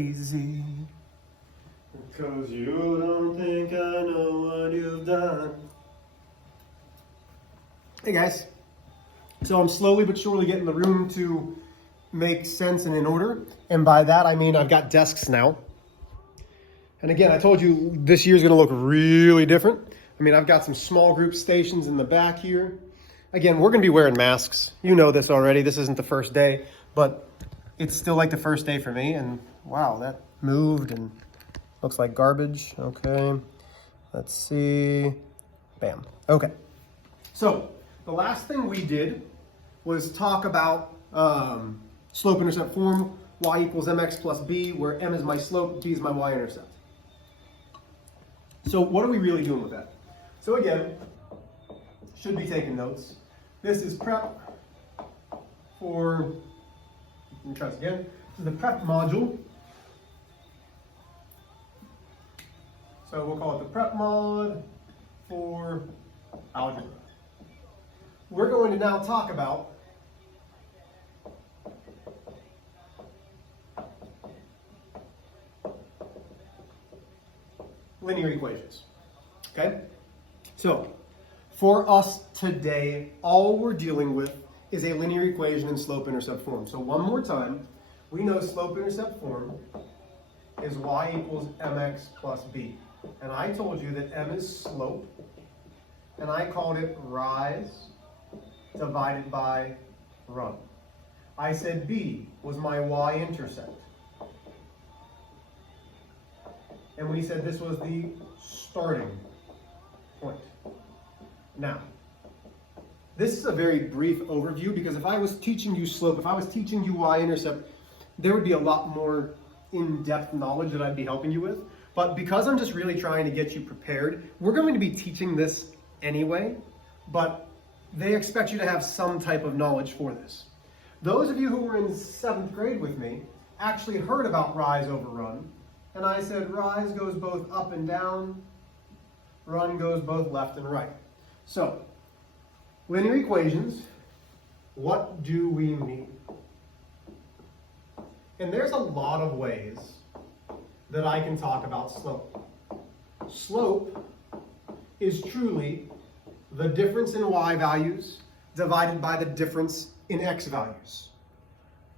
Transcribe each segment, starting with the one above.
Easy. Because you don't think I know what you've done. Hey guys. So I'm slowly but surely getting the room to make sense and in order. And by that I mean I've got desks now. And again, I told you this year's gonna look really different. I mean, I've got some small group stations in the back here. Again, we're gonna be wearing masks. You know this already. This isn't the first day, but it's still like the first day for me. And wow, that moved and looks like garbage. Okay, let's see. Bam. Okay. So the last thing we did was talk about slope-intercept form, y equals mx plus b, where m is my slope, b is my y-intercept. So what are we really doing with that? So again, should be taking notes. This is prep for, let me try this again. This is the prep module. So we'll call it the prep mod for algebra. We're going to now talk about linear equations. Okay? So, for us today, all we're dealing with is a linear equation in slope-intercept form. So one more time, we know slope-intercept form is y equals mx plus b. And I told you that m is slope, and I called it rise divided by run. I said b was my y-intercept. And we said this was the starting point. Now, this is a very brief overview because if I was teaching you slope, if I was teaching you y-intercept, there would be a lot more in-depth knowledge that I'd be helping you with. But because I'm just really trying to get you prepared, we're going to be teaching this anyway, but they expect you to have some type of knowledge for this. Those of you who were in 7th grade with me actually heard about rise over run, and I said rise goes both up and down, run goes both left and right. So, linear equations, what do we mean? And there's a lot of ways that I can talk about slope. Slope is truly the difference in y values divided by the difference in x values.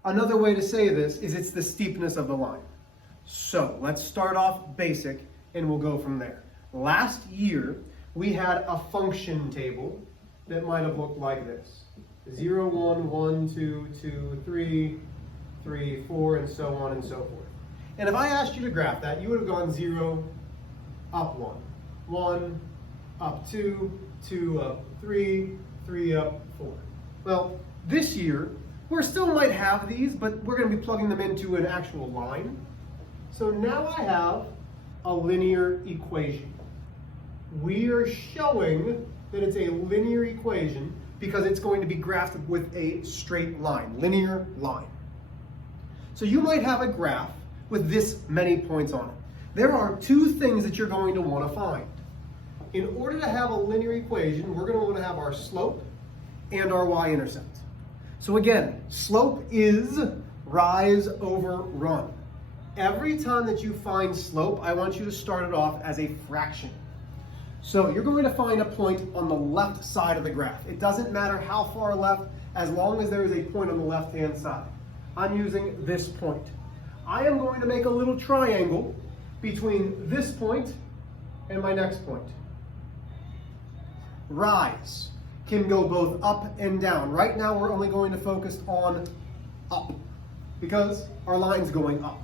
Another way to say this is it's the steepness of the line. So let's start off basic and we'll go from there. Last year, we had a function table that might have looked like this. 0, 1, 1, 2, 2, 3, 3, 4, and so on and so forth. And if I asked you to graph that, you would have gone 0, up 1, 1, up 2, 2 up 3, 3 up 4. Well, this year, we still might have these, but we're going to be plugging them into an actual line. So now I have a linear equation. We are showing that it's a linear equation because it's going to be graphed with a straight line, linear line. So you might have a graph with this many points on it. There are two things that you're going to want to find. In order to have a linear equation, we're going to want to have our slope and our y-intercept. So again, slope is rise over run. Every time that you find slope, I want you to start it off as a fraction. So you're going to find a point on the left side of the graph. It doesn't matter how far left, as long as there is a point on the left-hand side. I'm using this point. I am going to make a little triangle between this point and my next point. Rise can go both up and down. Right now we're only going to focus on up because our line's going up.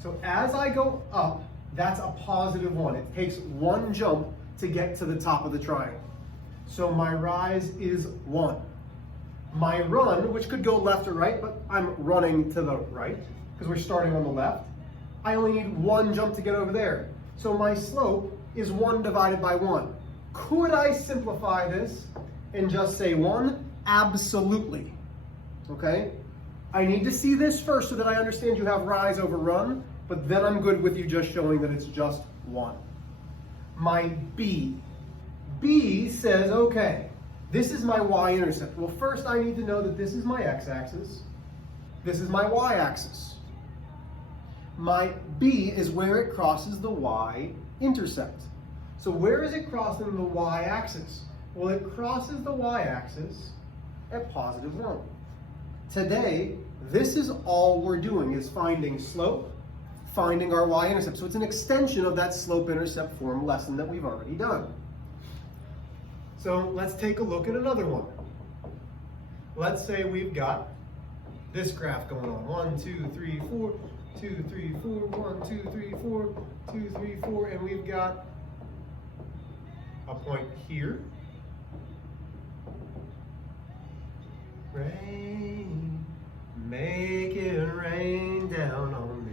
So as I go up, that's a positive 1. It takes one jump to get to the top of the triangle. So my rise is 1. My run, which could go left or right, but I'm running to the right because we're starting on the left. I only need one jump to get over there. So my slope is 1 divided by 1. Could I simplify this and just say 1? Absolutely. Okay? I need to see this first so that I understand you have rise over run, but then I'm good with you just showing that it's just 1. My B. B says, okay, this is my y-intercept. Well, first I need to know that this is my x-axis, this is my y-axis. My B is where it crosses the Y-intercept. So where is it crossing the Y-axis? Well, it crosses the Y-axis at positive 1. Today, this is all we're doing, is finding slope, finding our Y-intercept. So it's an extension of that slope-intercept form lesson that we've already done. So let's take a look at another one. Let's say we've got this graph going on. 1, 2, 3, 4, 2, 3, 4, 1, 2, 3, 4, 2, 3, 4, and we've got a point here. Rain, make it rain down on me.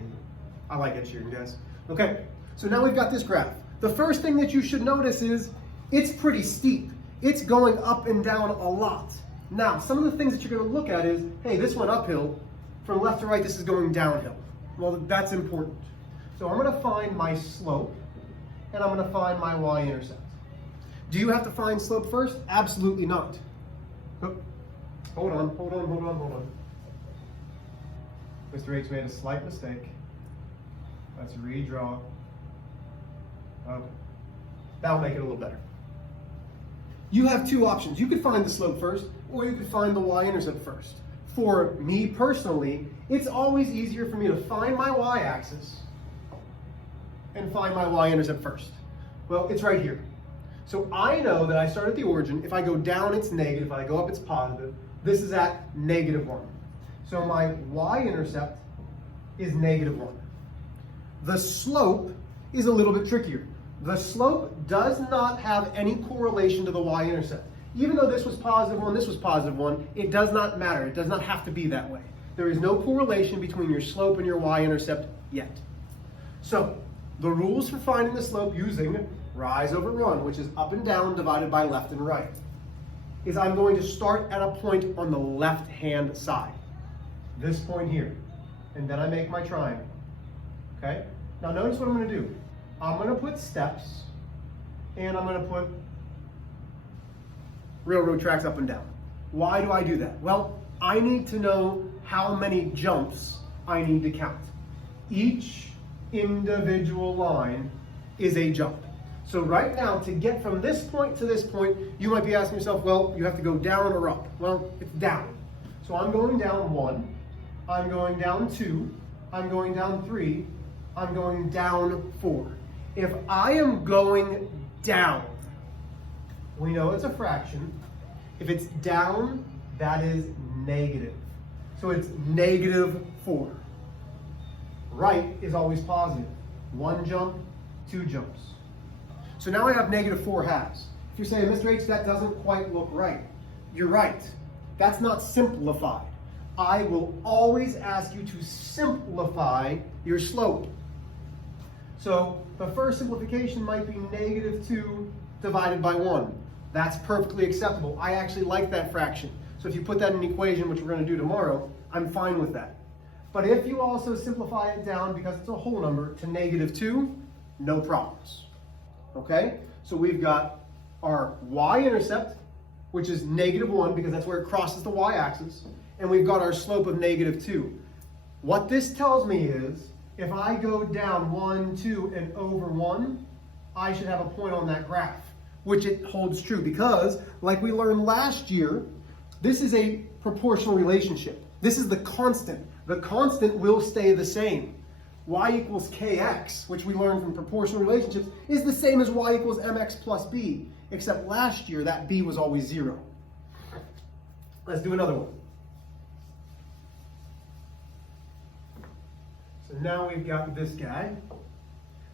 I like Ed Sheeran, guys. Okay, so now we've got this graph. The first thing that you should notice is it's pretty steep. It's going up and down a lot. Now, some of the things that you're going to look at is, hey, this went uphill. From left to right, this is going downhill. Well, that's important. So I'm going to find my slope, and I'm going to find my y-intercept. Do you have to find slope first? Absolutely not. Hold on. Mr. H made a slight mistake. Let's redraw. Okay. That'll make it a little better. You have two options. You could find the slope first, or you could find the y-intercept first. For me personally, it's always easier for me to find my y-axis and find my y-intercept first. Well, it's right here. So I know that I start at the origin. If I go down, it's negative. If I go up, it's positive. This is at -1. So my y-intercept is -1. The slope is a little bit trickier. The slope does not have any correlation to the y-intercept. Even though this was +1, this was +1, it does not matter. It does not have to be that way. There is no correlation between your slope and your y-intercept yet. So the rules for finding the slope using rise over run, which is up and down divided by left and right, is I'm going to start at a point on the left-hand side. This point here. And then I make my triangle. Okay? Now notice what I'm going to do. I'm going to put steps, and I'm going to put railroad tracks up and down. Why do I do that? Well, I need to know how many jumps I need to count. Each individual line is a jump. So right now, to get from this point to this point, you might be asking yourself, well, you have to go down or up. Well, it's down. So I'm going down 1, I'm going down 2, I'm going down 3, I'm going down 4. If I am going down, we know it's a fraction. If it's down, that is negative. So it's -4. Right is always positive. 1 jump, 2 jumps. So now I have -4/2. If you're saying, Mr. H, that doesn't quite look right. You're right. That's not simplified. I will always ask you to simplify your slope. So the first simplification might be -2 divided by 1. That's perfectly acceptable. I actually like that fraction. So if you put that in an equation, which we're going to do tomorrow, I'm fine with that. But if you also simplify it down, because it's a whole number, to -2, no problems. Okay? So we've got our y-intercept, which is -1, because that's where it crosses the y-axis, and we've got our slope of -2. What this tells me is, if I go down 1, 2, and over 1, I should have a point on that graph, which it holds true because, like we learned last year, this is a proportional relationship. This is the constant. The constant will stay the same. Y equals kx, which we learned from proportional relationships, is the same as y equals mx plus b, except last year that b was always 0. Let's do another one. So now we've got this guy.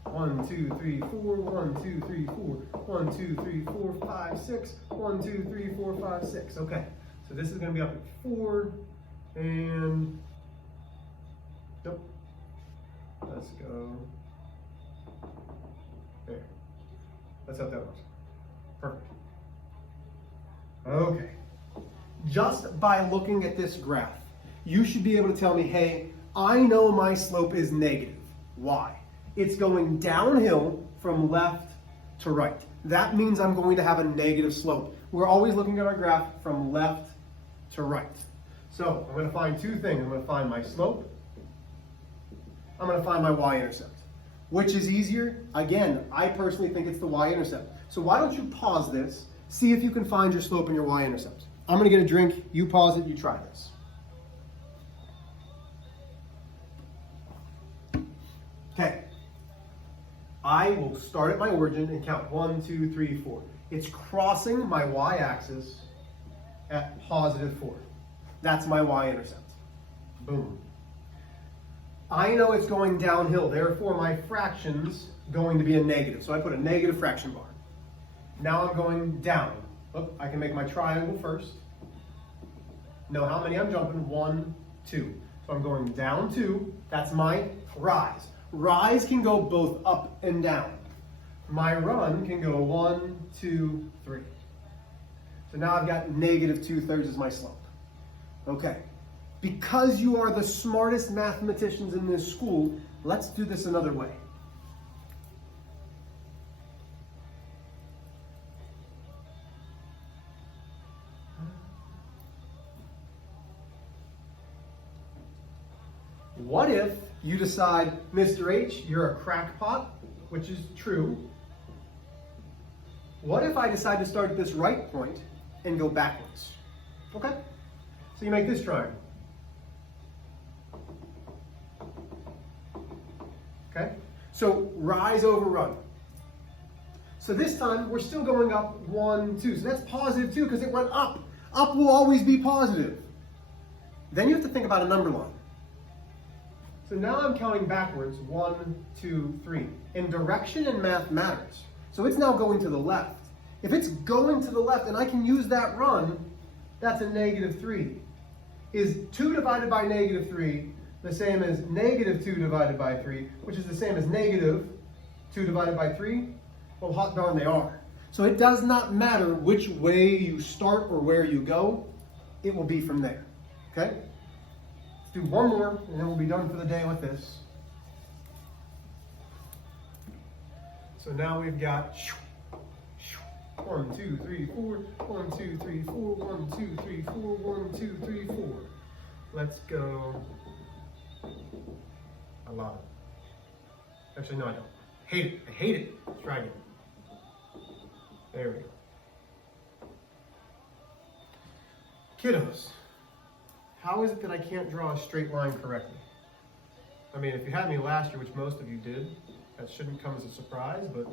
1, 2, 3, 4, 1, 2, 3, 4, 1, 2, 3, 4, 5, 6, 1, 2, 3, 4, 5, 6. Okay, so this is going to be up at 4, and nope. Let's go there. Let's hope that works. Perfect. Okay. Just by looking at this graph, you should be able to tell me, hey, I know my slope is negative. Why? It's going downhill from left to right. That means I'm going to have a negative slope. We're always looking at our graph from left to right. So I'm going to find two things. I'm going to find my slope, I'm going to find my y-intercept. Which is easier? Again, I personally think it's the y-intercept. So why don't you pause this, see if you can find your slope and your y-intercept. I'm going to get a drink, you pause it, you try this. Okay. I will start at my origin and count 1, 2, 3, 4. It's crossing my y-axis at positive 4. That's my y-intercept. Boom. I know it's going downhill, therefore my fraction's going to be a negative. So I put a negative fraction bar. Now I'm going down. Oh, I can make my triangle first. Know how many I'm jumping? 1, 2. So I'm going down 2. That's my rise. Rise can go both up and down. My run can go 1, 2, 3. So now I've got negative 2/3 as my slope. Okay. Because you are the smartest mathematicians in this school, let's do this another way. What if you decide, Mr. H, you're a crackpot, which is true. What if I decide to start at this right point and go backwards? Okay? So you make this triangle. Okay? So rise over run. So this time we're still going up 1, 2. So that's positive 2 because it went up. Up will always be positive. Then you have to think about a number line. So now I'm counting backwards, 1, 2, 3. And direction in math matters. So it's now going to the left. If it's going to the left and I can use that run, that's a negative 3. Is 2 divided by negative 3 the same as negative 2 divided by 3, which is the same as negative 2 divided by 3? Well, hot darn they are. So it does not matter which way you start or where you go, it will be from there. Okay? Let's do one more, and then we'll be done for the day with this. So now we've got 1, 2, 3, 4, 1, 2, 3, 4, 1, 2, 3, 4, 1, 2, 3, 4. Let's go. I love it. Actually, no, I don't. Hate it. I hate it. Let's try again. There we go. Kiddos, how is it that I can't draw a straight line correctly? I mean, if you had me last year, which most of you did, that shouldn't come as a surprise, but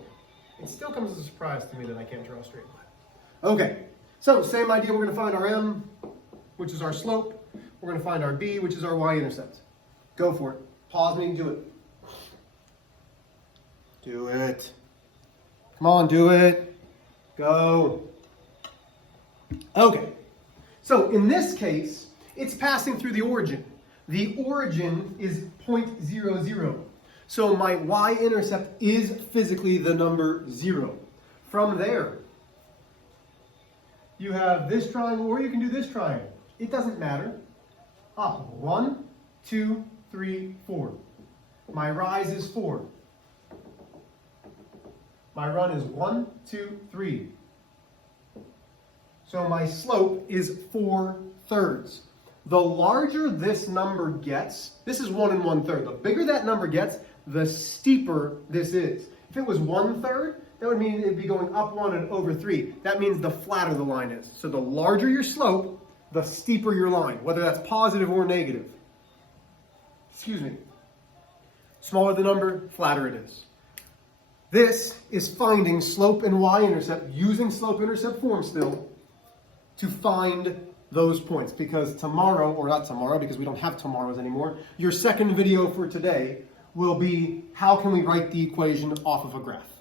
it still comes as a surprise to me that I can't draw a straight line. Okay, so same idea. We're going to find our m, which is our slope. We're going to find our b, which is our y-intercept. Go for it. Pause me and do it. Do it. Come on, do it. Go. Okay, so in this case, it's passing through the origin. The origin is 0.00. So my y-intercept is physically the number 0. From there, you have this triangle, or you can do this triangle. It doesn't matter. Up, 1, 2, 3, 4. My rise is 4. My run is 1, 2, 3. So my slope is 4/3. The larger this number gets, this is 1 1/3. The bigger that number gets, the steeper this is. If it was 1/3, that would mean it'd be going up 1 and over 3. That means the flatter the line is. So the larger your slope, the steeper your line, whether that's positive or negative. Excuse me. Smaller the number, flatter it is. This is finding slope and y-intercept using slope-intercept form still to find those points, because tomorrow, or not tomorrow because we don't have tomorrows anymore, your second video for today will be how can we write the equation off of a graph.